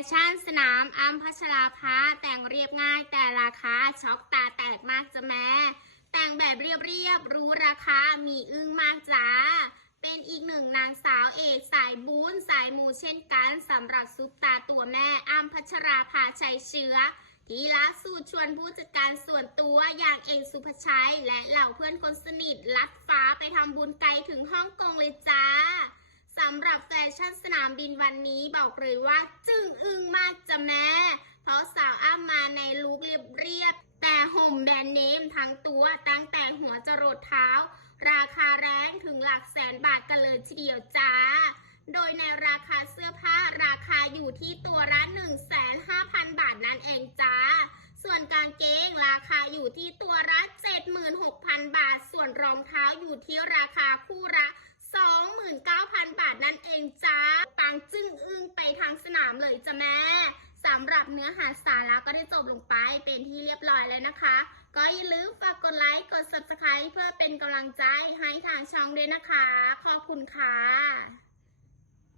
แฟชั่นสนามอัมพัชราภาแต่งเรียบง่ายแต่ราคาช็อกตาแตกมากจ้ะแม่แต่งแบบเรียบๆรู้ราคา มีอึ้งมากจ้า เป็นอีกหนึ่งนางสาวเอกสายบุญสายมูเช่นกันสำหรับซุปตาตัวแม่อัมพัชราภาชัยเชื้อ ที่ล่าสุดชวนผู้จัดการส่วนตัวอย่างเอกสุภชัย และเหล่าเพื่อนคนสนิทลัดฟ้าไปทำบุญไกลถึงฮ่องกงเลยจ้า ชั่นสนามบินวันนี้บอกเลยว่าจึ้งอึ้งมากจ้ะแม่ เพราะสาวอ้ำมาในลุคเรียบๆแต่ห่มแบรนด์เนมทั้งตัวตั้งแต่หัวจรดเท้า ราคาแรงถึงหลักแสนบาทกันเลยทีเดียวจ้า โดยในราคาเสื้อผ้าราคาอยู่ที่ตัวละ1 5 0 0 0 บาทนั่นเองจ้า ส่วนกางเกงราคาอยู่ที่ตัวละ76,000 บาท ส่วนรองเท้าอยู่ที่ราคาคู่ละ29,000 บาทนั่น จ้าปังจึ้งอึ้งไปทางสนามเลยจ้ะแม่สำหรับเนื้อหาสาระก็ได้จบลงไปเป็นที่เรียบร้อยแล้วนะคะ ก็อย่าลืมฝากกดไลค์กด subscribe เพื่อเป็นกำลังใจให้ทางช่องด้วยนะคะ ขอบคุณค่ะ